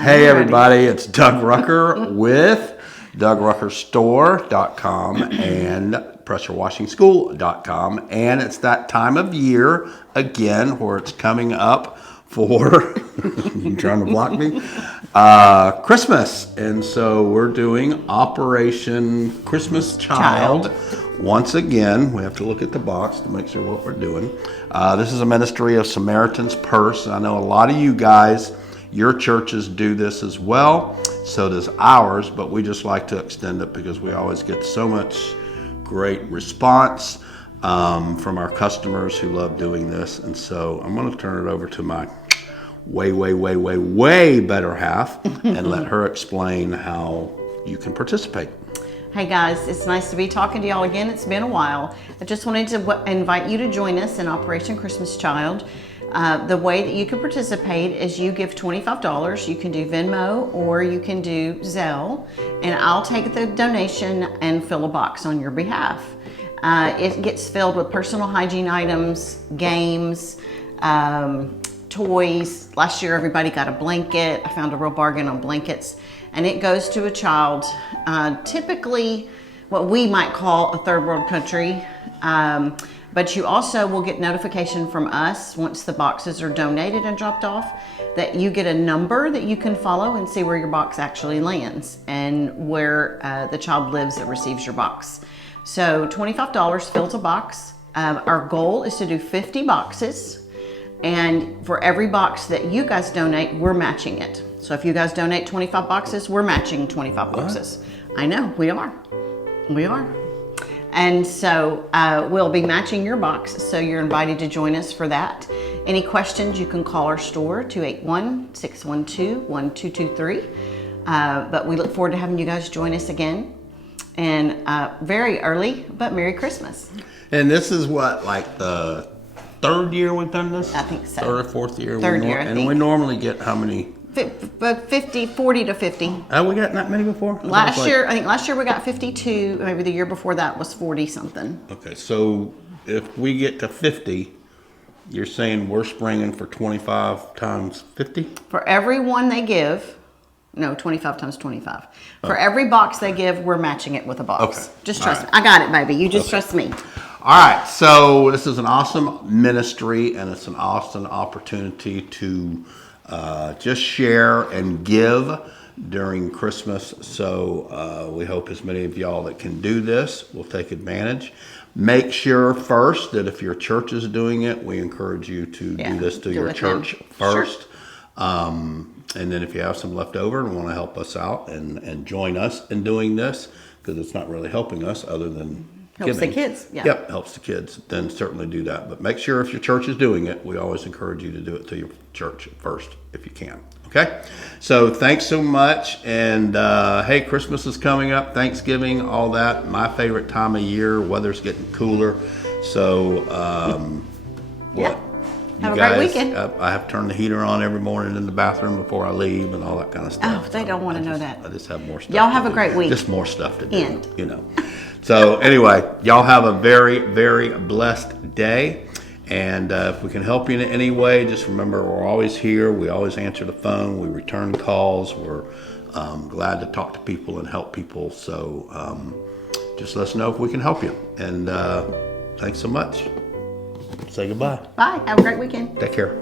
Hey everybody, it's Doug Rucker with DougRuckerStore.com and PressureWashingSchool.com, and it's that time of year again where it's coming up for you trying to block me? Christmas, and so we're doing Operation Christmas Child. Once again, we have to look at the box to make sure what we're doing. This is a ministry of Samaritan's Purse. I know a lot of you guys, your churches do this as well. So does ours, but we just like to extend it because we always get so much great response from our customers who love doing this. And so I'm going to turn it over to my way better half and let her explain how you can participate. Hey guys, it's nice to be talking to y'all again. It's been a while. I just wanted to invite you to join us in Operation Christmas Child. The way that you can participate is you give $25. You can do Venmo or you can do Zelle, and I'll take the donation and fill a box on your behalf. It gets filled with personal hygiene items, games, toys. Last year everybody got a blanket. I found a real bargain on blankets, and it goes to a child, typically what we might call a third world country. But you also will get notification from us once the boxes are donated and dropped off that you get a number that you can follow and see where your box actually lands and where the child lives that receives your box. So $25 fills a box. Our goal is to do 50 boxes, and for every box that you guys donate, we're matching it. So if you guys donate 25 boxes, we're matching 25 boxes. I know, we are. We are. And so we'll be matching your box, so you're invited to join us for that. Any questions, you can call our store, 281-612-1223. But we look forward to having you guys join us again. And very early, but Merry Christmas. And this is what, like the third year we've done this? I think so. Third or fourth year? Third year, I think. And we normally get how many? 40 to 50. Have we gotten that many before? I think last year we got 52. Maybe the year before that was 40 something. Okay, so if we get to 50, you're saying we're springing for 25 times 50? For every one they give, no, 25 times 25. For every box they give, we're matching it with a box. Okay. Just trust me. I got it, baby. You just trust me. All right, so this is an awesome ministry, and it's an awesome opportunity to just share and give during Christmas. So we hope as many of y'all that can do this will take advantage. Make sure first that if your church is doing it, we encourage you to do this to your church first. Sure. And then if you have some left over and want to help us out and join us in doing this, because it's not really helping us other than helps giving. The kids. Yeah. Yep, helps the kids. Then certainly do that. But make sure if your church is doing it, we always encourage you to do it to your church first if you can. Okay? So thanks so much. And hey, Christmas is coming up, Thanksgiving, all that. My favorite time of year. Weather's getting cooler. So Yeah. Have a great weekend. I have to turn the heater on every morning in the bathroom before I leave and all that kind of stuff. Oh, they don't want to know that. I just have more stuff. Y'all have a great week. Just more stuff to do. You know. So anyway, y'all have a very blessed day. And if we can help you in any way, just remember we're always here. We always answer the phone. We return calls. We're glad to talk to people and help people. So just let us know if we can help you. And thanks so much. Say goodbye. Bye. Have a great weekend. Take care.